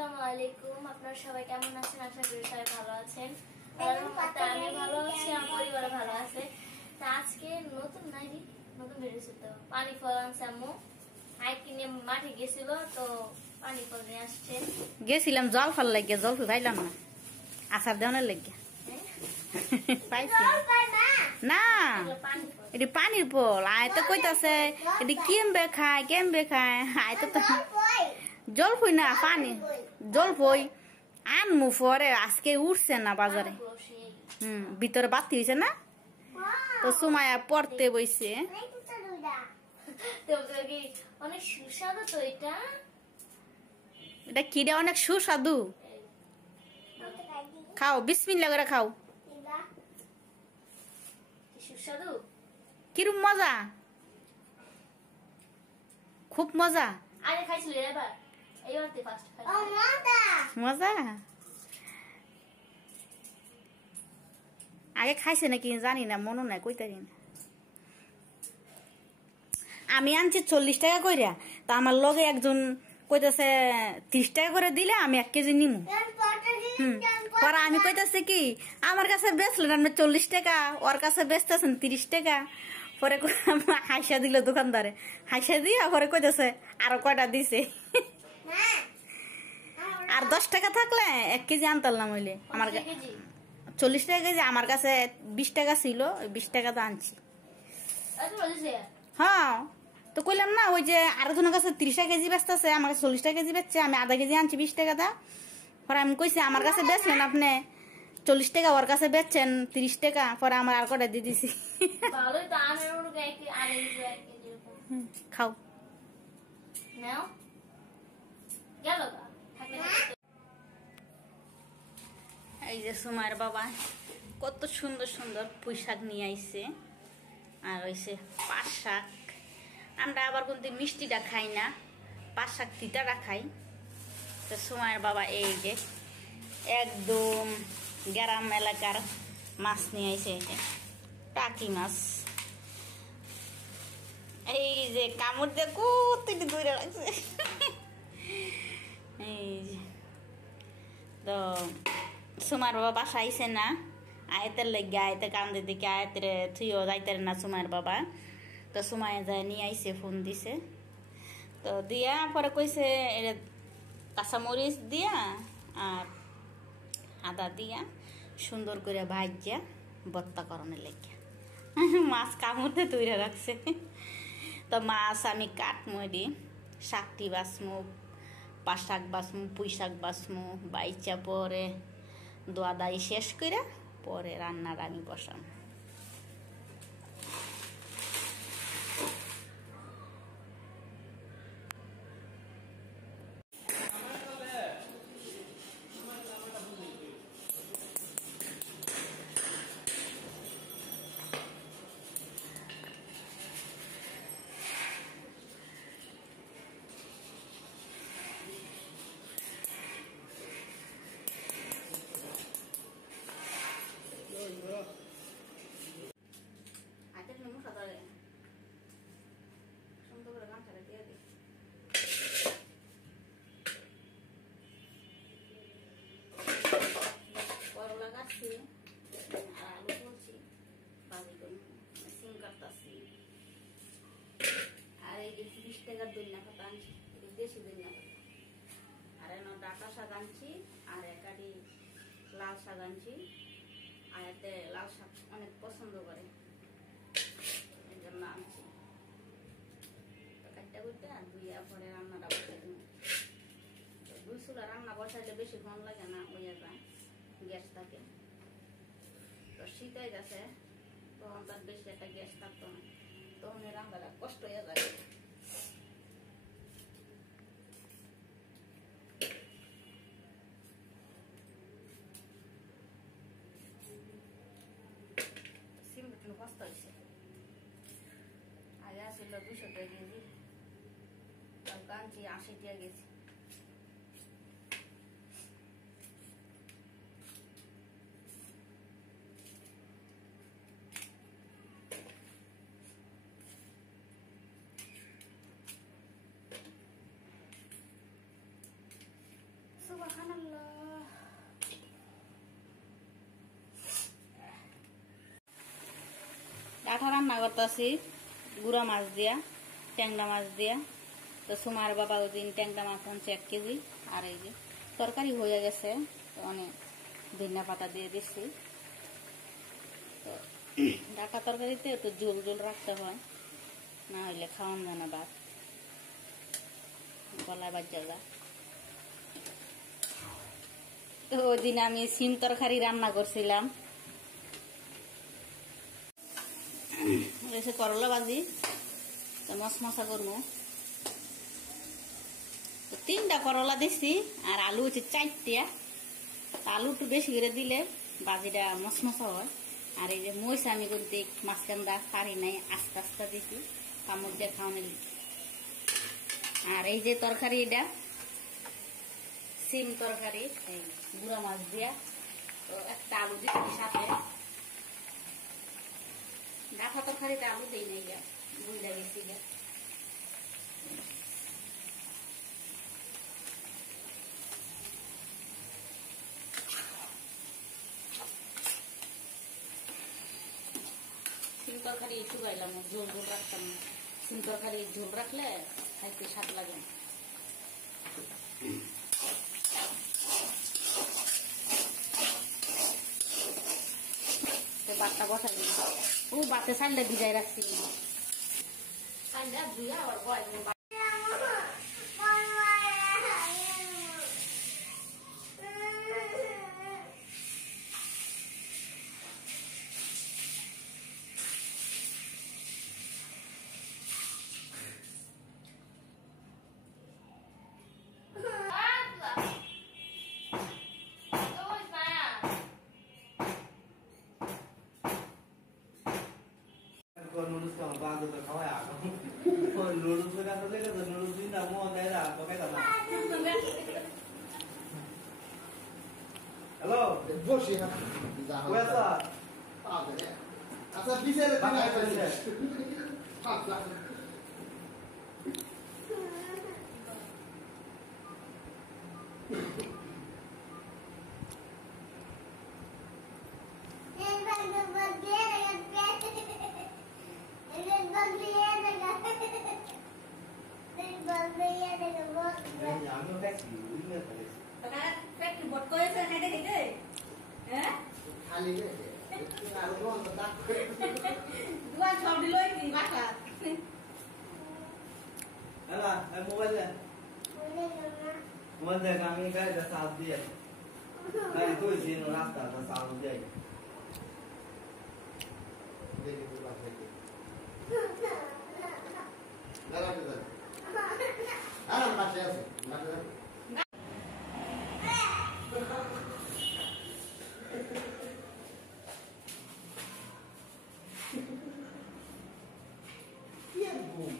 আসসালামু আলাইকুম। আপনারা সবাই কেমন আছেন? আশা করি সবাই ভালো আছেন। আমি ভালো আছি, আমার পরিবার ভালো আছে। তা আজকে নতুন ভিডিও ছিল, পানি ফল আনছে আম্মু। কিনে মাঠে গেছিল, তো পানি ফল নিয়ে আসছে। গেছিলাম জল ফল লাগে, জল পাইলাম না, আচার দেওয়ার লাগে পাইছি না। এটি পানির ফল আয় তো কইতাছে এটি কেমবে খায় আয় তো জল ফই না পানি জল ফই আনমু পরে আজকে উঠছে না বাজারে। ভিতরে বাতি হয়েছে না, তো সুমায়া পড়তে বইছে। অনেক সুস্বাদু তো এটা। এটা কিরা অনেক সুস্বাদু। খাও, বিসমিল্লাহ করে খাও। সুস্বাদু, কিরম মজা, খুব মজা। আরে খাইছিল এবার, এইবারতে ফার্স্ট খাই। মজা আগে খাইছে নাকি জানি না, মনে নাই, কইতারি না। আমি আনছি 40 টাকা কইরা, তা আমার লগে একজন কইতাছে 30 টাকা করে দিলে আমি 1 কেজি নিমু। পরে আমি কইতাছে কি আমার কাছে বেচলেন আপনি 40 টাকা, ওর কাছে বেচতেছেন 30 টাকা। পরে হাসা দিল দোকানদারে, হাসা দিয়া পরে কইতাছে আরো কয়টা দিছে। আর 10 টাকা থাকলে 1 কেজি আনতাম হইলে। আমার 40 টাকা কেজি, আমার কাছে 20 টাকা ছিল, 20 টাকা তো আনছি। হ্যাঁ, তো কইলাম না ওই যে আরেকজনের কাছে 30 টাকা কেজি বেচতেছে, আমার কাছে 40 টাকা কেজি বেচছে, আমি আধা কেজি আনছি 20 টাকা দা। পরে আমি কইছি আমার কাছে বেচলেন আপনি 40 টাকা, ওর কাছে বেচছেন 30 টাকা। পরে আমার আর কটা দিয়ে দিছি। খাও এই যে সুমার বাবা কত সুন্দর সুন্দর পুঁই শাক নিয়ে আইছে, আর হইছে পাট শাক। আমরা আবার কিন্তু মিষ্টিটা খাই না, পাট শাক তিতাটা খাই। তো সুমায়ের বাবা এই যে একদম গ্রাম এলাকার মাছ নিয়ে আইছে, এই যে টাকি মাছ। এই যে কামড় দিয়ে কতটি দূরে লাগছে। এই যে তো সুমার বাবা বাসা আইছে না, আয়তের লেগে আয়তে কান্দে দিকে আয়তের থুইও যাইতে না সুমায়ের বাবা। তো সুমায় যায় নিয়ে আইছে, ফোন দিছে। তো দিয়া পরে কইছে এটা কাঁচামরিচ দিয়া আর আদা দিয়া সুন্দর করে ভাজিয়া ভর্তা করণের লেগে। মাছ কামড়তে তৈরি রাখছে। তো মাছ আমি কাটমরি, শাকটি বাসমু, পাট শাক বাসমু, পুঁই শাক বাসমু, বাইচা পরে দোয়া দাই শেষ করে পরে রান্নার আমি বসাম। করলা কাটছি আর আলু করছি, ভাজি করি, সিম কাটতাছি। আর এই যে 20 টাকার দইনা পাতা আনছি, দেশি দইনা পাতা। আর এনে ডাটা শাক আনছি, আর একাটি লাল শাক আনছি। আর এতে লাল শাক অনেক পছন্দ করে, এই জন্য আনছি। তো কাটটা করতে আর ধুইয়া পরে রান্নাটা বসাই দিব। দুই চুলা রান্না বসাইলে বেশি ঘন লাগে না, ওই গ্যাস থাকে। তো শীত হয়ে গেছে, তখন তার বেশি একটা গ্যাস থাকতো না, তখন রান্নাটা কষ্ট হয়ে যায়। সিম একটু কষ্ট হয়েছে, আগে আসছিল 200 টাকা কেজি, কালকে আনছি 80 টাকা কেজি। ডাঁটা রান্না করতেছি গুঁড়া মাছ দিয়া, ট্যাংরা মাছ দিয়া। তো সুমার বাবা ওই দিন ট্যাংরা মাছ আনছে 1 কেজি। আর এই যে তরকারি হয়ে গেছে, তো অনেক ধনিয়া পাতা দিয়ে দিচ্ছি। তো ডাঁটা তরকারিতে একটু ঝোল ঝোল রাখতে হয়, না হইলে খাওয়ান যায় না, ভাত গলায় বাজ্যা যায়। তো ওই দিন আমি সিম তরকারি রান্না করছিলাম। করলা ভাজি, তো মশমশা করবো। 3টা করলা দিছি, আর আলু হচ্ছে 4টা। আলু একটু বেশি করে দিলে ভাজিটা মশমশা হয়। আর এই যে মইস আমি করতে মাঝখানটা পারি নাই, আস্তে আস্তে দিছি কামড় দিয়ে খাওয়ানো। আর এই যে তরকারি, এটা সিম তরকারি গুঁড়া মাছ দিয়া, তো একটা আলু দিচ্ছি সাথে। ডাঁটা তরকারিতে আলু দিই নাই, বুঝা গেছি গা। সিম তরকারি চুবাইলাম, ঝোল ঝোল রাখতাম। সিম তরকারি ঝোল রাখলে খাইতে স্বাদ লাগে। ভাতটা বসাই দিই, ও বাতে সাইডে ভিজাই রাখছি। नूडल्स का बात तो खाओ यार नूडल्स का तो लेकर तो नूडल्स भी ना मुंह दे रहा तो क्या करना हेलो बोशी है वैसा आ गए अच्छा पीछे ले बात करते हैं हां আমি ওটা কি উইলে করে তোরা পেট বট করেছে না দেখে হ্যাঁ खाली है আর কোন তো ডাক দুয়া সব দিলই কি বাটা हेला मोबाइल ले मोबाइल दे আমি গায়ে দা সাথ দিয়ে नहीं तो इसी नो रास्ता था साउंड दे देखिए पूरी बात है लगा दे आराम पास है लगा ये बूम